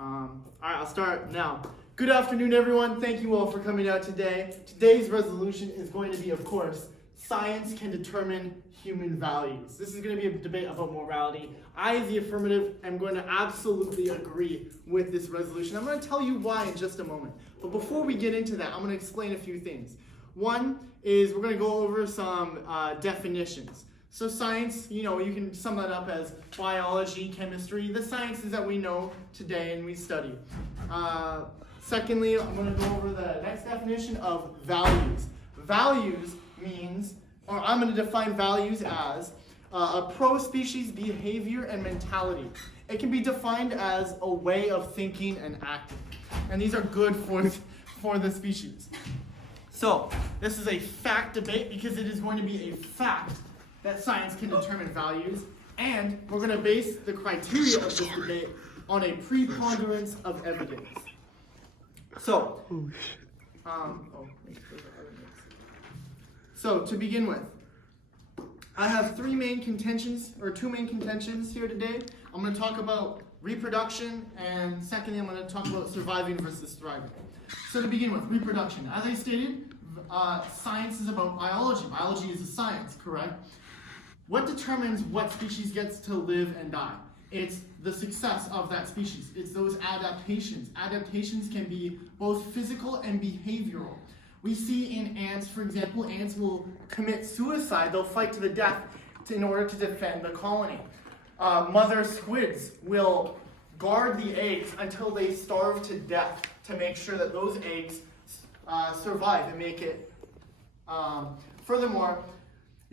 All right, I'll start now. Good afternoon, everyone. Thank you all for coming out today. Today's resolution is going to be, of course, science can determine human values. This is going to be a debate about morality. I, as the affirmative, am going to absolutely agree with this resolution. I'm going to tell you why in just a moment. But before we get into that, I'm going to explain a few things. One is we're going to go over some definitions. So science, you can sum that up as biology, chemistry, the sciences that we know today and we study. Secondly, I'm going to go over the next definition of values. Values means, or I'm going to define values as a pro-species behavior and mentality. It can be defined as a way of thinking and acting. And these are good for the species. So, this is a fact debate because it is going to be a fact that science can determine values, and we're going to base the criteria of this debate on a preponderance of evidence. So, to begin with, I have two main contentions here today. I'm going to talk about reproduction, and secondly, I'm going to talk about surviving versus thriving. So to begin with, reproduction. As I stated, science is about biology. Biology is a science, correct? What determines what species gets to live and die? It's the success of that species. It's those adaptations. Adaptations can be both physical and behavioral. We see in ants, for example, ants will commit suicide. They'll fight to the death in order to defend the colony. Mother squids will guard the eggs until they starve to death to make sure that those eggs survive and make it. Furthermore,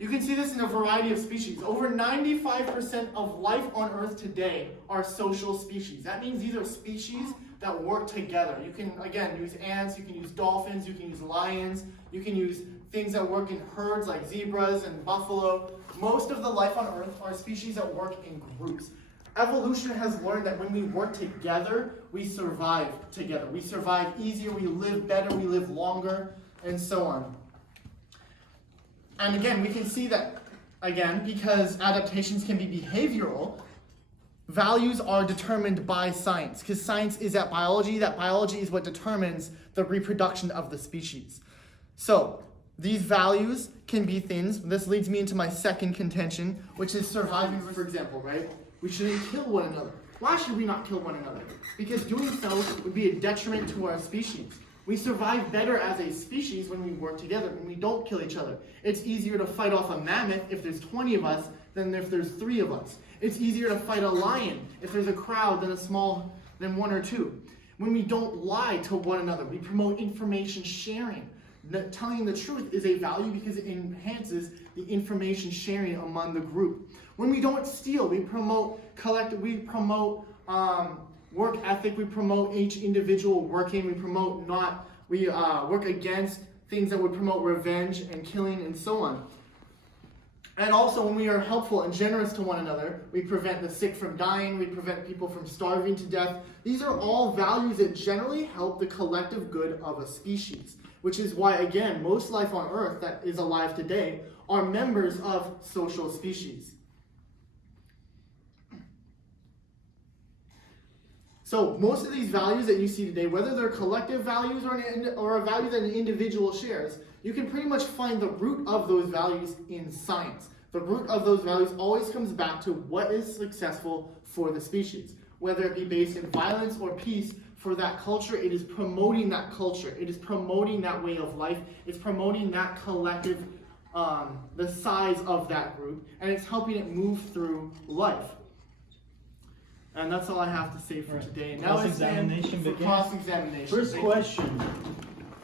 you can see this in a variety of species. Over 95% of life on Earth today are social species. That means these are species that work together. You can, again, use ants, you can use dolphins, you can use lions, you can use things that work in herds like zebras and buffalo. Most of the life on Earth are species that work in groups. Evolution has learned that when we work together, we survive together. We survive easier, we live better, we live longer, and so on. And again, we can see that, again, because adaptations can be behavioral, values are determined by science, because science is at biology. That biology is what determines the reproduction of the species. So, these values can be things. This leads me into my second contention, which is surviving, for example, right? We shouldn't kill one another. Why should we not kill one another? Because doing so would be a detriment to our species. We survive better as a species when we work together, when we don't kill each other. It's easier to fight off a mammoth if there's 20 of us than if there's 3 of us. It's easier to fight a lion if there's a crowd than 1 or 2. When we don't lie to one another, we promote information sharing. Telling the truth is a value because it enhances the information sharing among the group. When we don't steal, we promote work ethic, we promote each individual working, we work against things that would promote revenge and killing and so on. And also when we are helpful and generous to one another, we prevent the sick from dying, we prevent people from starving to death. These are all values that generally help the collective good of a species, which is why, again, most life on Earth that is alive today are members of social species. So most of these values that you see today, whether they're collective values or a value that an individual shares, you can pretty much find the root of those values in science. The root of those values always comes back to what is successful for the species. Whether it be based in violence or peace, for that culture, it is promoting that culture. It is promoting that way of life. It's promoting that collective, the size of that group, and it's helping it move through life. And that's all I have to say for today. And now it's time for cross-examination. First question.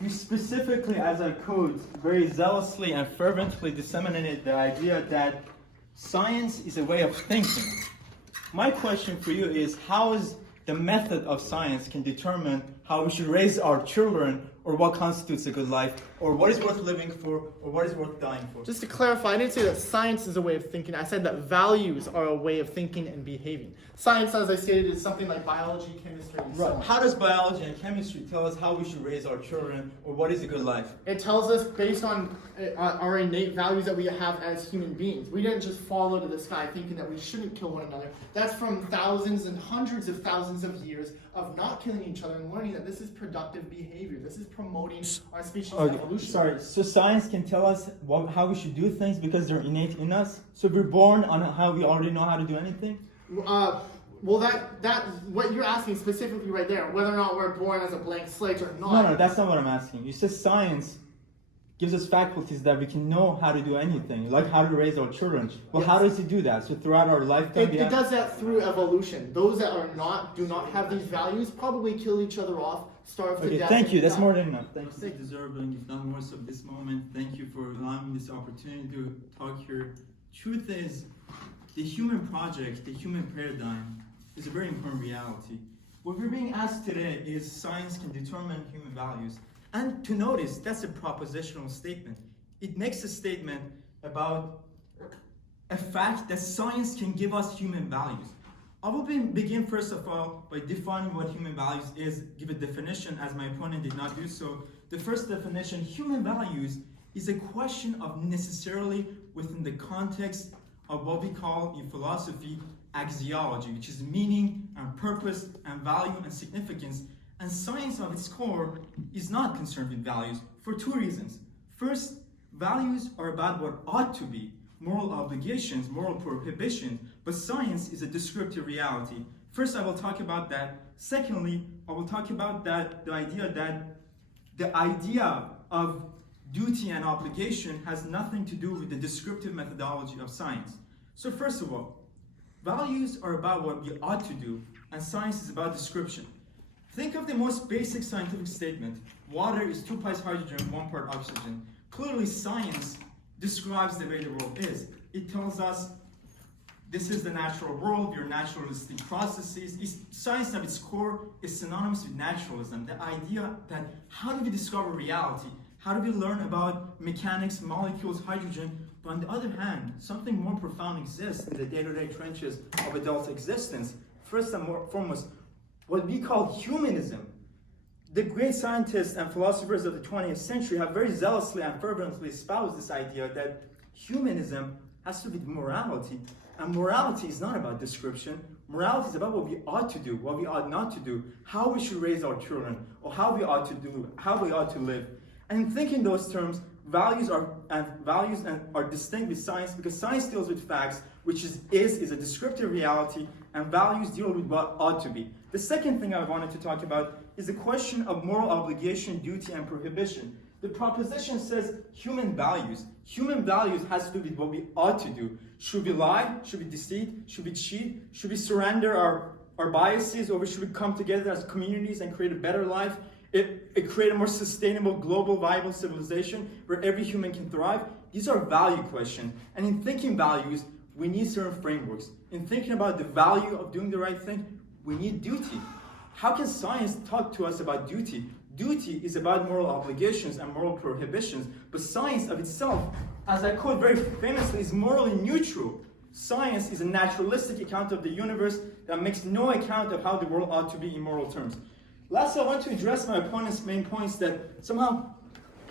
You specifically, as I quote, very zealously and fervently disseminated the idea that science is a way of thinking. My question for you is, how is the method of science can determine how we should raise our children or what constitutes a good life, or what is worth living for, or what is worth dying for. Just to clarify, I didn't say that science is a way of thinking. I said that values are a way of thinking and behaving. Science, as I stated, is something like biology, chemistry, and so on. How does biology and chemistry tell us how we should raise our children, or what is a good life? It tells us based on our innate values that we have as human beings. We didn't just fall out of the sky thinking that we shouldn't kill one another. That's from thousands and hundreds of thousands of years of not killing each other and learning that this is productive behavior. This is promoting our species evolution. Sorry, so science can tell us how we should do things because they're innate in us? So we're born on how we already know how to do anything? Well, that what you're asking specifically right there, whether or not we're born as a blank slate or not. No, that's not what I'm asking. You said science gives us faculties that we can know how to do anything, like how to raise our children. Well, yes. How does it do that? So throughout our lifetime, it does that through evolution. Those that do not have these values probably kill each other off, starve to death. Thank you. That's die. more than enough. Thanks. You deserving, if not more so, this moment. Thank you for allowing me this opportunity to talk here. Truth is, the human project, the human paradigm, is a very important reality. What we're being asked today is science can determine human values. And to notice, that's a propositional statement. It makes a statement about a fact that science can give us human values. I will begin first of all by defining what human values is, give a definition as my opponent did not do so. The first definition, human values, is a question of necessarily within the context of what we call in philosophy axiology, which is meaning and purpose and value and significance. And science of its core is not concerned with values for two reasons. First, values are about what ought to be, moral obligations, moral prohibitions, but science is a descriptive reality. First, I will talk about that. Secondly, I will talk about the idea of duty and obligation has nothing to do with the descriptive methodology of science. So first of all, values are about what we ought to do, and science is about description. Think of the most basic scientific statement. Water is 2 parts hydrogen, 1 part oxygen. Clearly, science describes the way the world is. It tells us this is the natural world, your naturalistic processes. Science at its core is synonymous with naturalism. The idea that how do we discover reality? How do we learn about mechanics, molecules, hydrogen? But on the other hand, something more profound exists in the day-to-day trenches of adult existence. First and foremost, what we call humanism. The great scientists and philosophers of the 20th century have very zealously and fervently espoused this idea that humanism has to do with morality. And morality is not about description. Morality is about what we ought to do, what we ought not to do, how we should raise our children, or how we ought to live. And in thinking those terms, values are distinct with science because science deals with facts, which is a descriptive reality, and values deal with what ought to be. The second thing I wanted to talk about is the question of moral obligation, duty, and prohibition. The proposition says human values. Human values has to do with what we ought to do. Should we lie? Should we deceive? Should we cheat? Should we surrender our biases, or should we come together as communities and create a better life? It create a more sustainable, global, viable civilization where every human can thrive. These are value questions. And in thinking values, we need certain frameworks. In thinking about the value of doing the right thing, we need duty. How can science talk to us about duty? Duty is about moral obligations and moral prohibitions, but science of itself, as I quote very famously, is morally neutral. Science is a naturalistic account of the universe that makes no account of how the world ought to be in moral terms. Lastly, I want to address my opponent's main points that somehow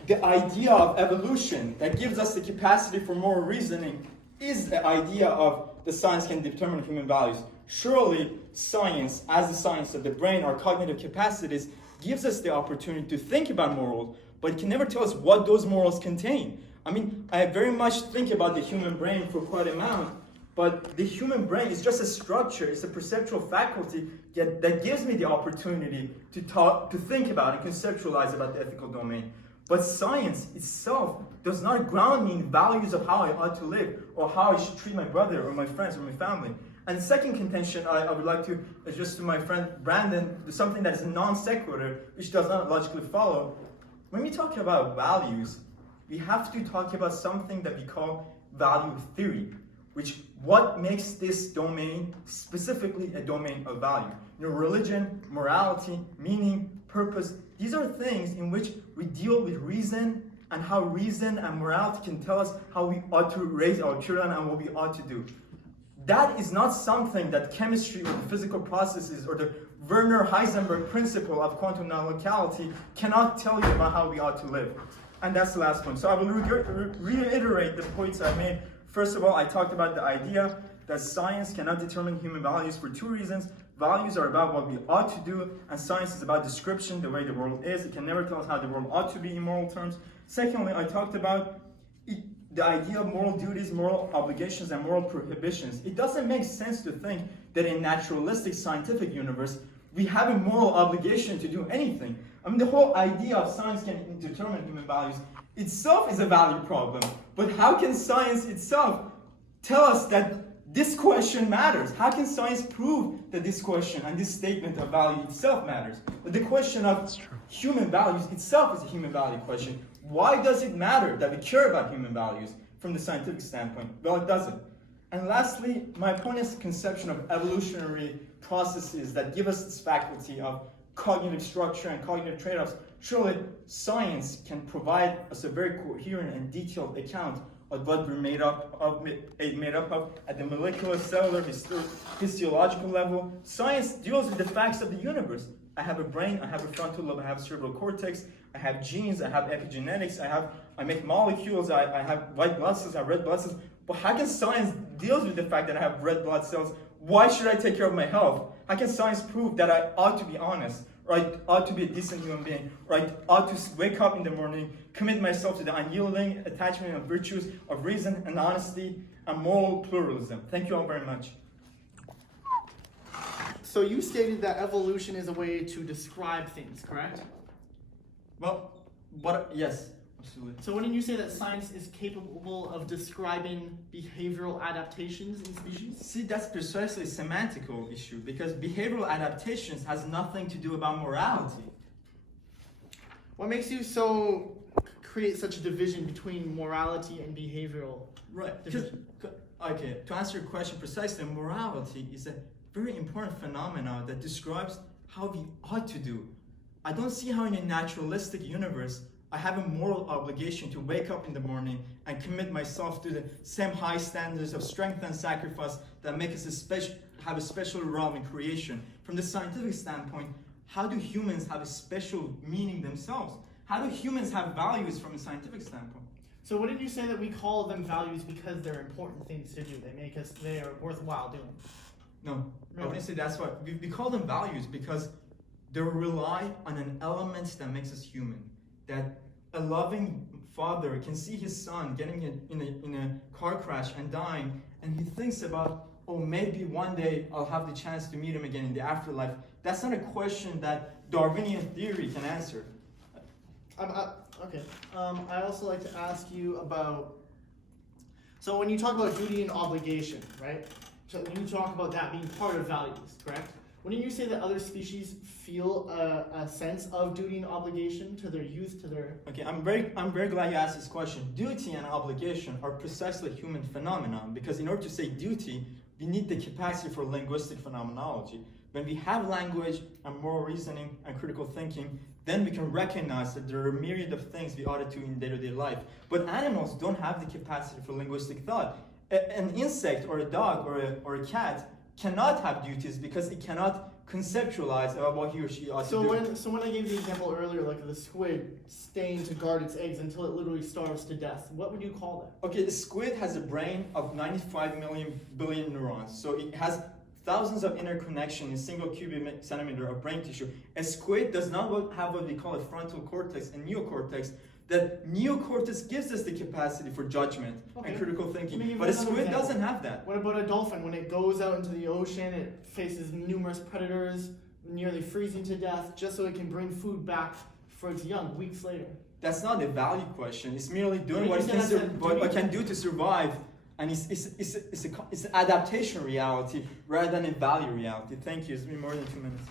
the idea of evolution that gives us the capacity for moral reasoning is the idea of the science can determine human values. Surely science, as the science of the brain, our cognitive capacities, gives us the opportunity to think about morals, but it can never tell us what those morals contain. I mean, I very much think about the human brain for quite an amount, but the human brain is just a structure, it's a perceptual faculty that gives me the opportunity to think about and conceptualize about the ethical domain. But science itself does not ground me in values of how I ought to live, or how I should treat my brother, or my friends, or my family. And the second contention I would like to address to my friend Brandon, something that is a non sequitur, which does not logically follow. When we talk about values, we have to talk about something that we call value theory, which what makes this domain specifically a domain of value. Religion, morality, meaning, purpose. These are things in which we deal with reason and how reason and morality can tell us how we ought to raise our children and what we ought to do. That is not something that chemistry or the physical processes or the Werner Heisenberg principle of quantum non-locality cannot tell you about how we ought to live. And that's the last point. So I will reiterate the points I made. First of all, I talked about the idea that science cannot determine human values for two reasons. Values are about what we ought to do, and science is about description, the way the world is. It can never tell us how the world ought to be in moral terms. Secondly, I talked about the idea of moral duties, moral obligations, and moral prohibitions. It doesn't make sense to think that in naturalistic scientific universe, we have a moral obligation to do anything. I mean, the whole idea of science can determine human values itself is a value problem. But how can science itself tell us that this question matters? How can science prove that this question and this statement of value itself matters? But the question of human values itself is a human value question. Why does it matter that we care about human values from the scientific standpoint? Well, it doesn't. And lastly, my point is the conception of evolutionary processes that give us this faculty of cognitive structure and cognitive trade-offs. Surely science can provide us a very coherent and detailed account of what we're made up of at the molecular, cellular, physiological level. Science deals with the facts of the universe. I have a brain, I have a frontal lobe, I have a cerebral cortex, I have genes, I have epigenetics, I make molecules, I have white blood cells, I have red blood cells. But how can science deal with the fact that I have red blood cells? Why should I take care of my health? How can science prove that I ought to be honest, or I ought to be a decent human being, or I ought to wake up in the morning, commit myself to the unyielding attachment of virtues of reason and honesty and moral pluralism? Thank you all very much. So you stated that evolution is a way to describe things, correct? Well, yes, absolutely. So wouldn't you say that science is capable of describing behavioral adaptations in species? See, that's precisely a semantical issue, because behavioral adaptations has nothing to do about morality. What makes you create such a division between morality and behavioral? Right. Okay, to answer your question precisely, morality is a very important phenomenon that describes how we ought to do. I don't see how in a naturalistic universe I have a moral obligation to wake up in the morning and commit myself to the same high standards of strength and sacrifice that make us have a special role in creation. From the scientific standpoint, how do humans have a special meaning themselves? How do humans have values from a scientific standpoint? So wouldn't you say that we call them values because they're important things to do? They are worthwhile doing. No, Really? I wouldn't say that's what. We call them values because they rely on an element that makes us human. That a loving father can see his son getting in a car crash and dying, and he thinks about, oh, maybe one day I'll have the chance to meet him again in the afterlife. That's not a question that Darwinian theory can answer. Okay. I also like to ask you about, so when you talk about duty and obligation, right? So when you talk about that being part of values, correct? Wouldn't you say that other species feel a sense of duty and obligation to their youth, to their... Okay, I'm very glad you asked this question. Duty and obligation are precisely human phenomenon, because in order to say duty, we need the capacity for linguistic phenomenology. When we have language and moral reasoning and critical thinking, then we can recognize that there are a myriad of things we ought to do in day-to-day life. But animals don't have the capacity for linguistic thought. An insect or a dog or a cat cannot have duties because it cannot conceptualize about what he or she ought to do. So when I gave the example earlier, like the squid staying to guard its eggs until it literally starves to death, what would you call that? Okay, the squid has a brain of 95 billion neurons. So it has thousands of interconnections in single cubic centimeter of brain tissue. A squid does not have what we call a frontal cortex and neocortex. That neocortex gives us the capacity for judgment and critical thinking, but a squid doesn't have that. What about a dolphin? When it goes out into the ocean, it faces numerous predators, nearly freezing to death, just so it can bring food back for its young weeks later. That's not a value question. It's merely doing what it can do to survive, and it's an adaptation reality rather than a value reality. Thank you. It's been more than 2 minutes.